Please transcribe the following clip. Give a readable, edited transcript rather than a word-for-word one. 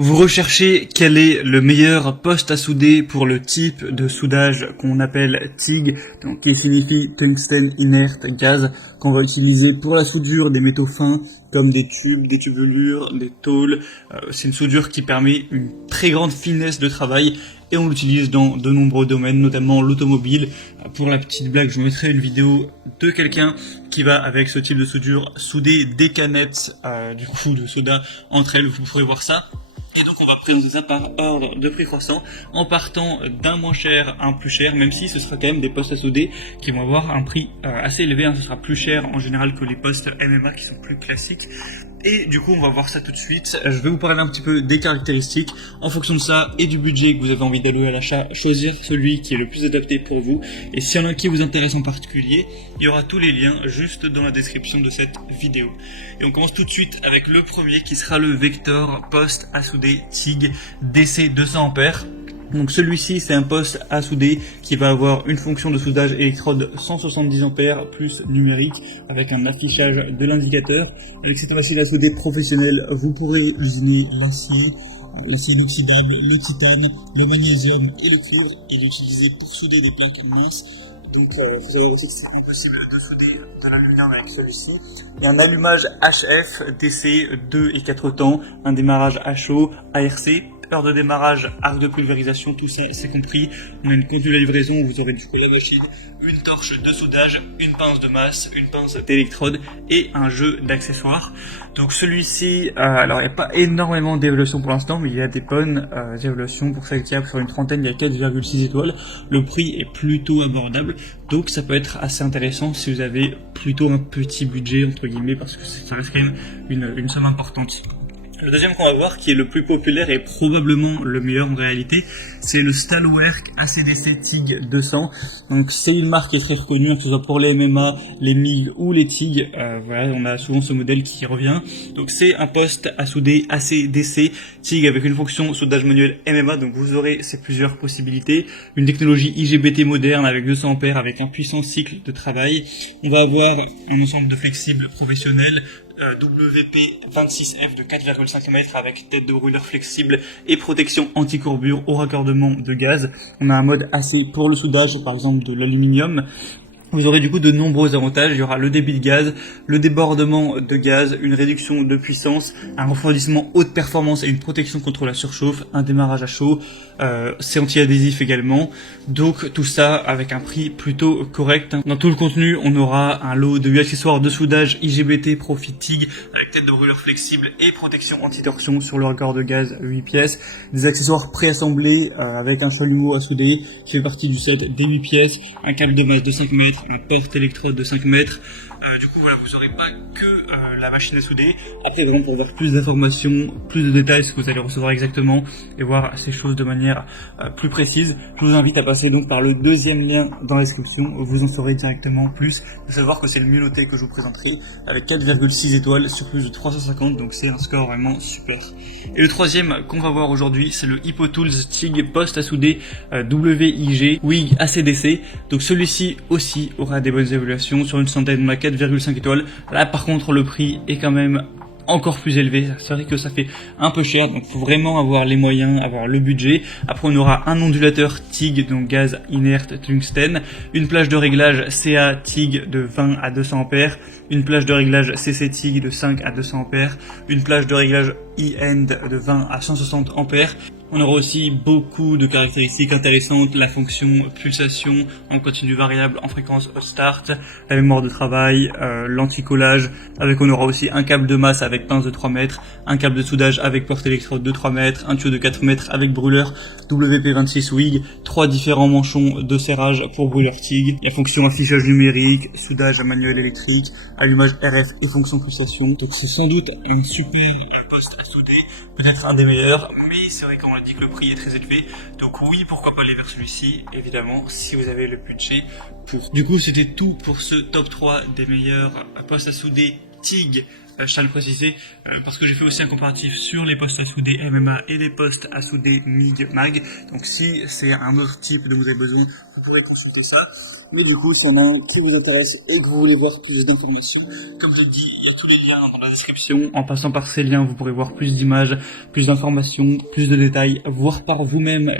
Vous recherchez quel est le meilleur poste à souder pour le type de soudage qu'on appelle TIG, donc qui signifie Tungsten Inert Gas, qu'on va utiliser pour la soudure des métaux fins comme des tubes, des tubulures, des tôles. C'est une soudure qui permet une très grande finesse de travail et on l'utilise dans de nombreux domaines, notamment l'automobile. Pour la petite blague, je vous mettrai une vidéo de quelqu'un qui va avec ce type de soudure souder des canettes du coup de soda entre elles, vous pourrez voir ça. Et donc on va présenter ça par ordre de prix croissant, en partant d'un moins cher à un plus cher, même si ce sera quand même des postes à souder qui vont avoir un prix assez élevé, hein. Ce sera plus cher en général que les postes MMA qui sont plus classiques. Et du coup on va voir ça tout de suite. Je vais vous parler un petit peu des caractéristiques. En fonction de ça et du budget que vous avez envie d'allouer à l'achat, choisir celui qui est le plus adapté pour vous. Et s'il y en a un qui vous intéresse en particulier, il y aura tous les liens juste dans la description de cette vidéo. Et on commence tout de suite avec le premier qui sera le Vector poste à souder TIG DC 200 A. Donc celui-ci c'est un poste à souder qui va avoir une fonction de soudage électrode 170 A plus numérique avec un affichage de l'indicateur. Avec cette machine à souder professionnelle, vous pourrez usiner l'acier inoxydable, le titane, le magnésium et le cuivre et l'utiliser pour souder des plaques minces. Donc vous avez aussi que c'est possible de souder de l'aluminium avec celui-ci. Et un allumage HF, DC 2 et 4 temps, un démarrage HO, ARC, heure de démarrage, arc de pulvérisation, tout ça c'est compris. On a une compte de la livraison où vous aurez du coup la machine, une torche de soudage, une pince de masse, une pince d'électrode et un jeu d'accessoires. Donc celui-ci, alors il n'y a pas énormément d'évaluations pour l'instant, mais il y a des bonnes évaluations. Pour celle qui a sur une trentaine, il y a 4,6 étoiles. Le prix est plutôt abordable, donc ça peut être assez intéressant si vous avez plutôt un petit budget entre guillemets, parce que ça reste quand même une somme importante. Le deuxième qu'on va voir, qui est le plus populaire et probablement le meilleur en réalité, c'est le Stahlwerk ACDC TIG 200. Donc c'est une marque qui est très reconnue, que ce soit pour les MMA, les MIG ou les TIG. Voilà, on a souvent ce modèle qui revient. Donc c'est un poste à souder ACDC TIG avec une fonction soudage manuel MMA. Donc vous aurez ces plusieurs possibilités. Une technologie IGBT moderne avec 200 A, avec un puissant cycle de travail. On va avoir un ensemble de flexibles professionnels. WP26F de 4,5 m avec tête de brûleur flexible et protection anti-courbure au raccordement de gaz. On a un mode AC pour le soudage, par exemple de l'aluminium. Vous aurez du coup de nombreux avantages. Il y aura le débit de gaz, le débordement de gaz, une réduction de puissance, un refroidissement haute performance et une protection contre la surchauffe, un démarrage à chaud, c'est anti-adhésif également. Donc tout ça avec un prix plutôt correct. Dans tout le contenu, on aura un lot de 8 accessoires de soudage IGBT Profit TIG avec tête de brûleur flexible et protection anti-torsion sur le raccord de gaz 8 pièces. Des accessoires préassemblés avec un chalumeau à souder qui fait partie du set des 8 pièces, un câble de masse de 5 mètres, une porte électrode de 5 mètres. Du coup voilà, vous n'aurez pas que la machine à souder. Après vraiment pour voir plus d'informations, plus de détails, ce que vous allez recevoir exactement et voir ces choses de manière plus précise, je vous invite à passer donc par le deuxième lien dans la description. Vous en saurez directement plus. Vous savez voir que c'est le mieux noté que je vous présenterai avec 4,6 étoiles sur plus de 350, donc c'est un score vraiment super. Et le troisième qu'on va voir aujourd'hui, c'est le HippoTools TIG poste à souder WIG WIG ACDC. Donc celui-ci aussi aura des bonnes évaluations sur une centaine, on a 4,5 étoiles. Là par contre le prix est quand même encore plus élevé, c'est vrai que ça fait un peu cher, donc faut vraiment avoir les moyens, avoir le budget. Après on aura un ondulateur TIG, donc gaz inerte tungstène, une plage de réglage CA TIG de 20 à 200 A, une plage de réglage CC TIG de 5 à 200 A, une plage de réglage e-end de 20 à 160 A. On aura aussi beaucoup de caractéristiques intéressantes, la fonction pulsation en continu variable en fréquence hot start, la mémoire de travail, l'anti-collage, avec on aura aussi un câble de masse avec pince de 3 mètres, un câble de soudage avec porte électrode de 3 mètres, un tuyau de 4 mètres avec brûleur WP26 WIG, 3 différents manchons de serrage pour brûleur TIG, la fonction affichage numérique, soudage manuel électrique, allumage RF et fonction pulsation. Donc c'est sans doute un super poste à souder, peut-être un des meilleurs, mais c'est vrai qu'on a dit que le prix est très élevé, donc oui, pourquoi pas aller vers celui-ci, évidemment, si vous avez le budget pour. Du coup, c'était tout pour ce top 3 des meilleurs postes à souder TIG Je tiens à le préciser parce que j'ai fait aussi un comparatif sur les postes à souder MMA et les postes à souder MIG MAG. Donc si c'est un autre type dont vous avez besoin, vous pourrez consulter ça. Mais du coup, si on a un qui vous intéresse et que vous voulez voir plus d'informations, comme je l'ai dit, il y a tous les liens dans la description. En passant par ces liens, vous pourrez voir plus d'images, plus d'informations, plus de détails, voir par vous-même